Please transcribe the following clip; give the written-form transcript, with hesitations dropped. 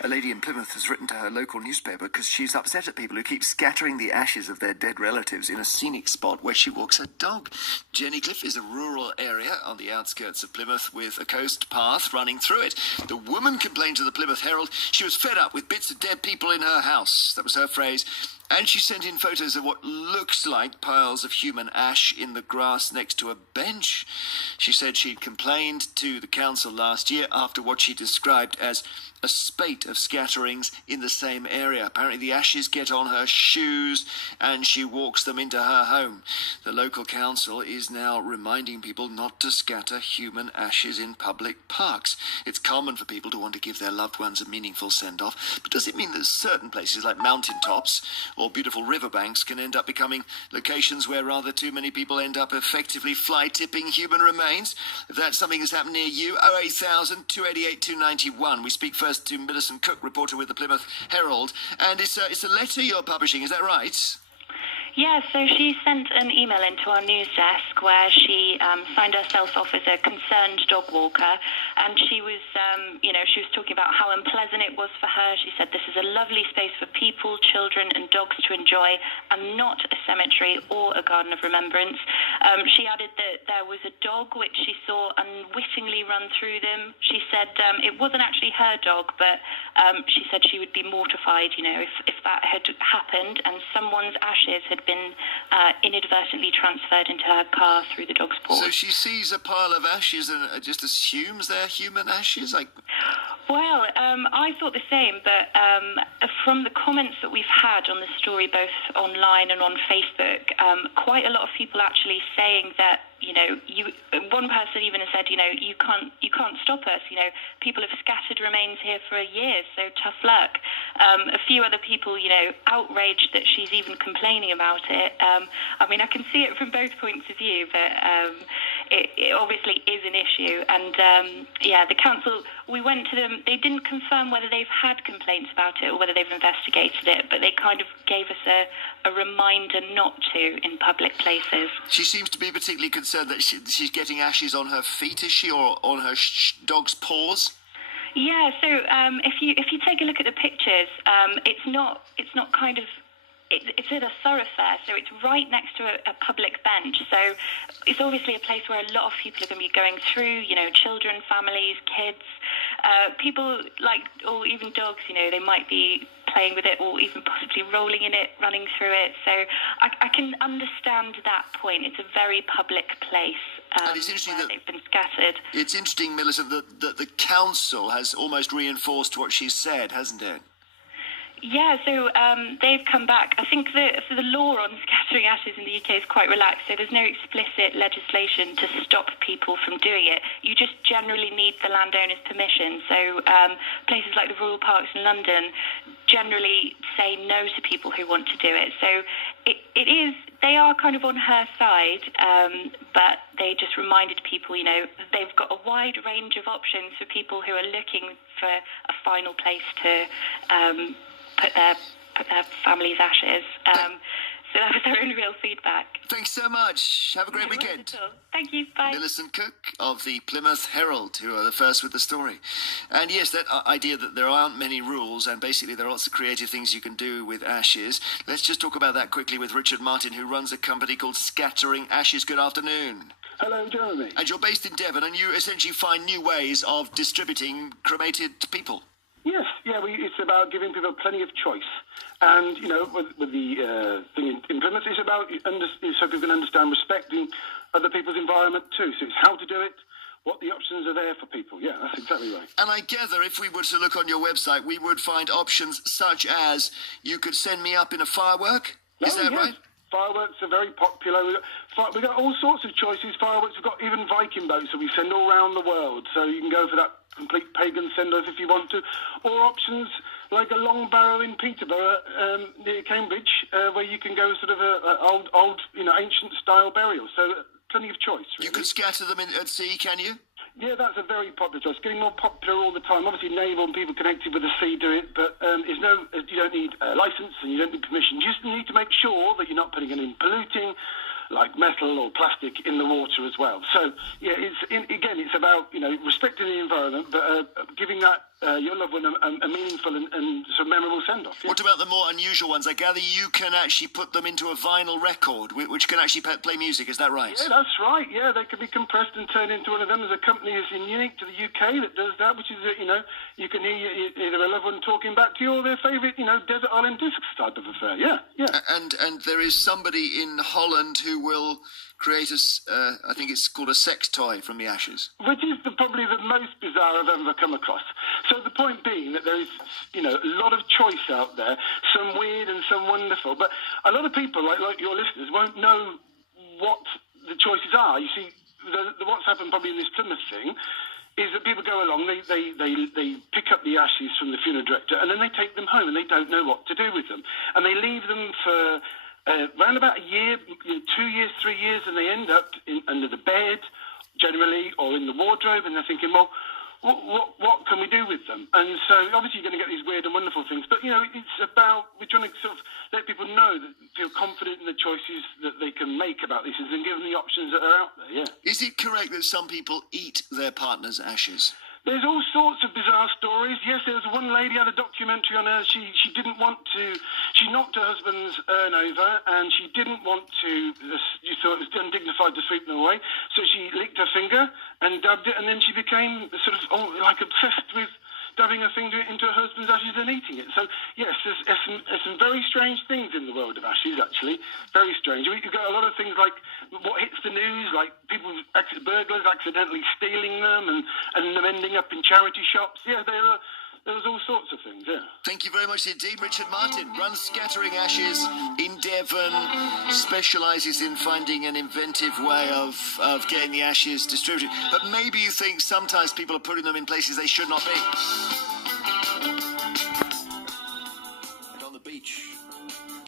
A lady in Plymouth has written to her local newspaper because she's upset at people who keep scattering the ashes of their dead relatives in a scenic spot where she walks her dog. Jenny Cliff is a rural area on the outskirts of Plymouth with a coast path running through it. The woman complained to the Plymouth Herald she was fed up with bits of dead people in her house. That was her phrase. And she sent in photos of what looks like piles of human ash in the grass next to a bench. She said she'd complained to the council last year after what she described as a spate of scatterings in the same area. Apparently the ashes get on her shoes and she walks them into her home. The local council is now reminding people not to scatter human ashes in public parks. It's common for people to want to give their loved ones a meaningful send-off, but does it mean that certain places like mountaintops or beautiful riverbanks can end up becoming locations where rather too many people end up effectively fly-tipping human remains? If that's something that's happened near you, 08000 288 291. We speak first to Millicent Cook, reporter with the Plymouth Herald, and it's a letter you're publishing, is that right? Yeah, so she sent an email into our news desk where she signed herself off as a concerned dog walker, and she was, she was talking about how unpleasant it was for her. She said this is a lovely space for people, children and dogs to enjoy, and not a cemetery or a garden of remembrance. She added that there was a dog which she saw unwittingly run through them. She said it wasn't actually her dog, but she said she would be mortified, if that had happened and someone's ashes had been inadvertently transferred into her car through the dog's paws. So she sees a pile of ashes and just assumes they're human ashes? Well, I thought the same, but from the comments that we've had on the story, both online and on Facebook, quite a lot of people actually saying that, one person even has said, you can't stop us. People have scattered remains here for a year, so tough luck. A few other people, outraged that she's even complaining about it. I can see it from both points of view, but it obviously is an issue. And the council, we went to them. They didn't confirm whether they've had complaints about it or whether they've investigated it, but they kind of gave us a reminder not to in public places. She seems to be particularly concerned that she's getting ashes on her feet, is she, or on her dog's paws? Yeah. So if you take a look at the pictures, it's not kind of. It's at a thoroughfare, so it's right next to a public bench. So it's obviously a place where a lot of people are going to be going through, children, families, kids, people or even dogs, they might be playing with it or even possibly rolling in it, running through it. So I can understand that point. It's a very public place and it's interesting where they've been scattered. It's interesting, Millicent, that the council has almost reinforced what she said, hasn't it? Yeah, so they've come back. I think the law on scattering ashes in the UK is quite relaxed, so there's no explicit legislation to stop people from doing it. You just generally need the landowner's permission. So places like the Royal Parks in London generally say no to people who want to do it. So they are kind of on her side, but they just reminded people, they've got a wide range of options for people who are looking for a final place to put their family's ashes. So that was their own real feedback. Thanks so much. Have a great weekend. Thank you. Bye. Millicent Cook of the Plymouth Herald, who are the first with the story. And yes, that idea that there aren't many rules and basically there are lots of creative things you can do with ashes. Let's just talk about that quickly with Richard Martin, who runs a company called Scattering Ashes. Good afternoon. Hello, Jeremy. And you're based in Devon, and you essentially find new ways of distributing cremated people. Yes, it's about giving people plenty of choice. And, with the thing in Plymouth, it's about so people can understand respecting other people's environment too. So it's how to do it, what the options are there for people. Yeah, that's exactly right. And I gather if we were to look on your website, we would find options such as you could send me up in a firework. Is that right? Fireworks are very popular. We've got all sorts of choices. Fireworks, we've got even Viking boats that we send all around the world. So you can go for that complete pagan send-off if you want to. Or options like a long barrow in Peterborough near Cambridge, where you can go sort of a old, ancient-style burial. So plenty of choice, really. You could scatter them at sea, can you? Yeah, that's a very popular choice. Getting more popular all the time. Obviously, naval and people connected with the sea do it, but you don't need a licence and you don't need permission. You just need to make sure that you're not putting anything polluting, like metal or plastic, in the water as well. So, yeah, it's about respecting the environment, but giving that your loved one a meaningful and sort of memorable send-off. Yeah. What about the more unusual ones? I gather you can actually put them into a vinyl record, which can actually play music. Is that right? Yeah, that's right. Yeah, they can be compressed and turned into one of them. There's a company that's unique to the UK that does that, which is, you can hear either a loved one talking back to you or their favourite, desert island discs type of affair. Yeah, yeah. And there is somebody in Holland who will create I think it's called a sex toy from the ashes. Which is probably the most bizarre I've ever come across. So the point being that there is, a lot of choice out there, some weird and some wonderful, but a lot of people, like your listeners, won't know what the choices are. You see, what's happened probably in this Plymouth thing is that people go along, they pick up the ashes from the funeral director, and then they take them home, and they don't know what to do with them. And they leave them for around about a year, 2 years, 3 years, and they end up under the bed, generally, or in the wardrobe, and they're thinking, well, what can we do with them? And so obviously you're going to get these weird and wonderful things, but it's about, we're trying to sort of let people know, that feel confident in the choices that they can make about these things and give them the options that are out there. Yeah. Is it correct that some people eat their partner's ashes? There's all sorts of bizarre stories. Yes, there was one lady had a documentary on her. She didn't want to. She knocked her husband's urn over, and she didn't want to. You thought it was undignified to sweep them away, so she licked her finger and dabbed it, and then she became sort of like obsessed with dabbing her finger into her husband's ashes and eating it. So yes, there's some very strange things in the world of ashes. Actually, very strange. You've got a lot of things like what hits the news, like people, burglars accidentally stealing them, and them ending up in charity shops. Yeah, there was all sorts of things, yeah. Thank you very much indeed. Richard Martin runs Scattering Ashes in Devon, specialises in finding an inventive way of getting the ashes distributed. But maybe you think sometimes people are putting them in places they should not be.